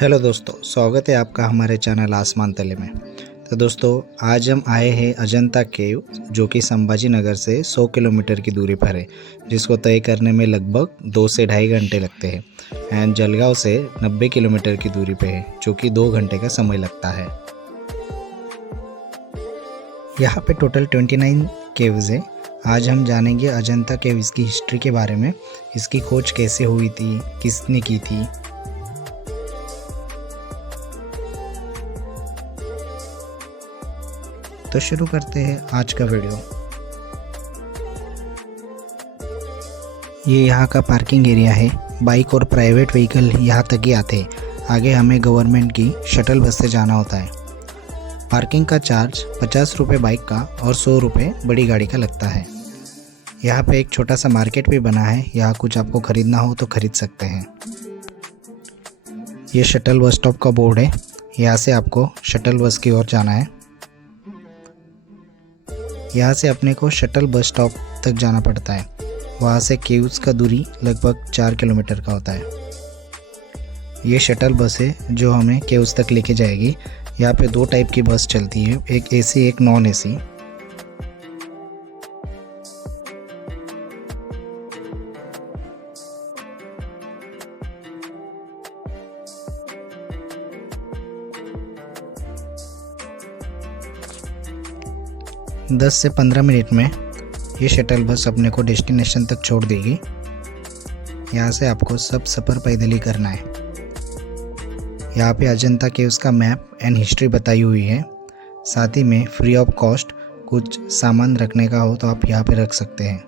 Hello दोस्तों, स्वागत है आपका हमारे चैनल आसमान तले में। तो दोस्तों, आज हम आए हैं अजंता केव, जो कि संभाजी नगर से 100 किलोमीटर की दूरी पर है, जिसको तय करने में लगभग 2 से ढाई घंटे लगते हैं। एंड जलगांव से 90 किलोमीटर की दूरी पे है, जो कि 2 घंटे का समय लगता है। यहाँ पे टोटल 29 केव्स है। आज हम जानेंगे अजंता केव्स की हिस्ट्री के बारे में, इसकी खोज कैसे हुई थी, किसने की थी। तो शुरू करते हैं आज का वीडियो। ये यहाँ का पार्किंग एरिया है। बाइक और प्राइवेट व्हीकल यहाँ तक ही आते हैं। आगे हमें गवर्नमेंट की शटल बस से जाना होता है। पार्किंग का चार्ज 50 रुपये बाइक का और 100 रुपये बड़ी गाड़ी का लगता है। यहाँ पे एक छोटा सा मार्केट भी बना है। यहाँ कुछ आपको खरीदना हो तो खरीद सकते हैं। ये शटल बस स्टॉप का बोर्ड है। यहाँ से आपको शटल बस की ओर जाना है। यहाँ से अपने को शटल बस स्टॉप तक जाना पड़ता है। वहाँ से केव्स का दूरी लगभग 4 किलोमीटर का होता है। ये शटल बस है जो हमें केव्स तक लेके जाएगी। यहाँ पे 2 टाइप की बस चलती है, एक एसी एक नॉन एसी। दस से 15 मिनट में ये शटल बस अपने को डेस्टिनेशन तक छोड़ देगी। यहाँ से आपको सब सफ़र पैदल ही करना है। यहाँ पे अजंता केव्स का मैप एंड हिस्ट्री बताई हुई है। साथ ही में फ्री ऑफ कॉस्ट कुछ सामान रखने का हो तो आप यहाँ पे रख सकते हैं।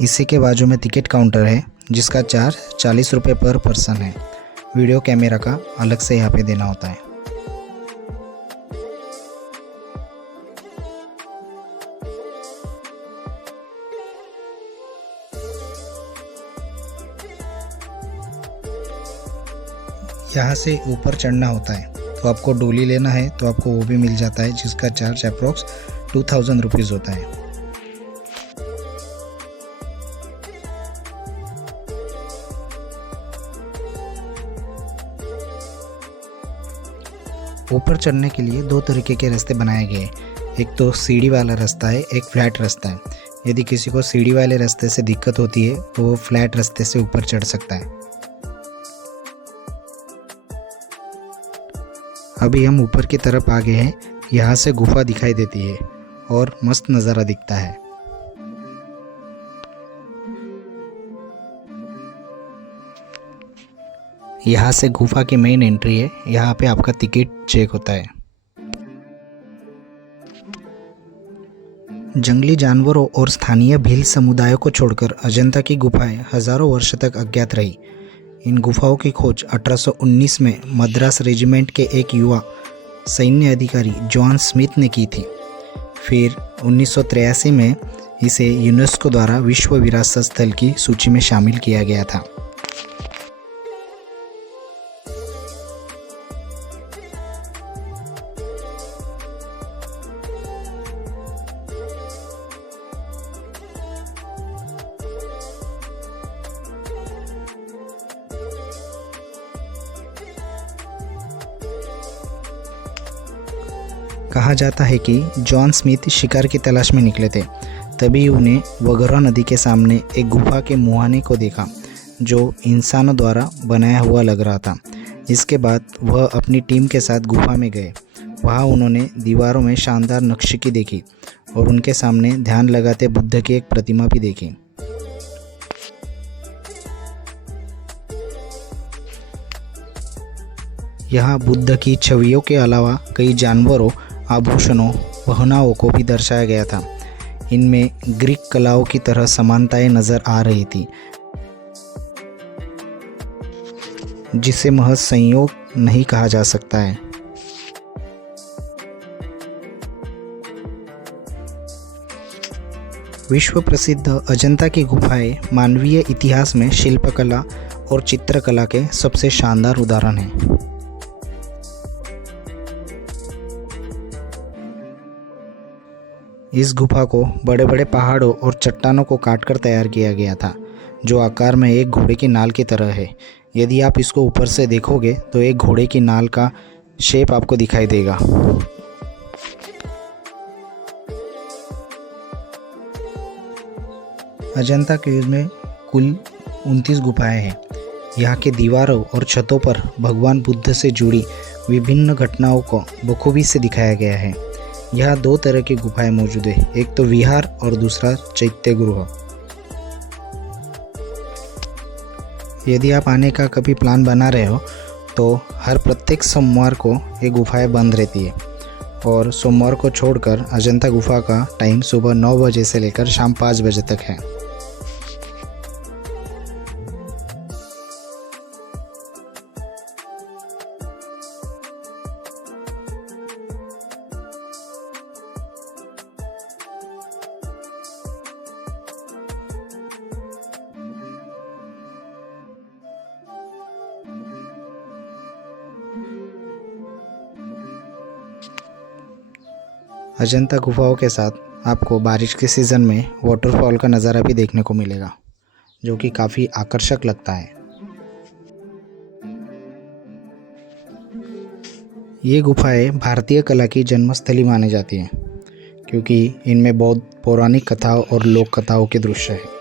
इसी के बाजू में टिकट काउंटर है, जिसका चार्ज 40 रुपये पर पर्सन है। वीडियो कैमरा का अलग से यहाँ पे देना होता है। यहाँ से ऊपर चढ़ना होता है तो आपको डोली लेना है तो आपको वो भी मिल जाता है, जिसका चार्ज अप्रोक्स 2000 रुपीज़ होता है। ऊपर चढ़ने के लिए 2 तरीके के रास्ते बनाए गए हैं। एक तो सीढ़ी वाला रास्ता है, एक फ्लैट रास्ता है। यदि किसी को सीढ़ी वाले रास्ते से दिक्कत होती है तो वो फ्लैट रास्ते से ऊपर चढ़ सकता है। अभी हम ऊपर की तरफ आ गए हैं। यहाँ से गुफा दिखाई देती है और मस्त नज़ारा दिखता है। यहाँ से गुफा की मेन एंट्री है। यहाँ पे आपका टिकट चेक होता है। जंगली जानवरों और स्थानीय भील समुदायों को छोड़कर अजंता की गुफाएं हजारों वर्ष तक अज्ञात रही। इन गुफाओं की खोज 1819 में मद्रास रेजिमेंट के एक युवा सैन्य अधिकारी जॉन स्मिथ ने की थी। फिर 1983 में इसे यूनेस्को द्वारा विश्व विरासत स्थल की सूची में शामिल किया गया था। कहा जाता है कि जॉन स्मिथ शिकार की तलाश में निकले थे। तभी उन्हें वगैरह नदी के सामने एक गुफा के मुहाने को देखा, जो इंसानों द्वारा बनाया हुआ लग रहा था। इसके बाद वह अपनी टीम के साथ गुफा में गए। वहाँ उन्होंने दीवारों में शानदार नक्शीकी देखी और उनके सामने ध्यान लगाते बुद्ध की एक प्रतिमा भी देखी। यहाँ बुद्ध की छवियों के अलावा कई जानवरों, आभूषणों, भावनाओं को भी दर्शाया गया था। इनमें ग्रीक कलाओं की तरह समानताएं नजर आ रही थी, जिसे महज संयोग नहीं कहा जा सकता है। विश्व प्रसिद्ध अजंता की गुफाएं मानवीय इतिहास में शिल्पकला और चित्रकला के सबसे शानदार उदाहरण हैं। इस गुफा को बड़े बड़े पहाड़ों और चट्टानों को काटकर तैयार किया गया था, जो आकार में एक घोड़े की नाल की तरह है। यदि आप इसको ऊपर से देखोगे तो एक घोड़े की नाल का शेप आपको दिखाई देगा। अजंता केव्स में कुल 29 गुफाएं हैं। यहाँ के दीवारों और छतों पर भगवान बुद्ध से जुड़ी विभिन्न घटनाओं को बखूबी से दिखाया गया है। यहाँ 2 तरह की गुफाएं मौजूद है, एक तो विहार और दूसरा चैत्य गृह। यदि आप आने का कभी प्लान बना रहे हो तो हर प्रत्येक सोमवार को ये गुफाएं बंद रहती है और सोमवार को छोड़कर अजंता गुफा का टाइम सुबह 9 बजे से लेकर शाम 5 बजे तक है। अजंता गुफाओं के साथ आपको बारिश के सीज़न में वाटरफॉल का नज़ारा भी देखने को मिलेगा, जो कि काफ़ी आकर्षक लगता है। ये गुफाएं भारतीय कला की जन्मस्थली मानी जाती हैं, क्योंकि इनमें बहुत पौराणिक कथाओं और लोक कथाओं के दृश्य है।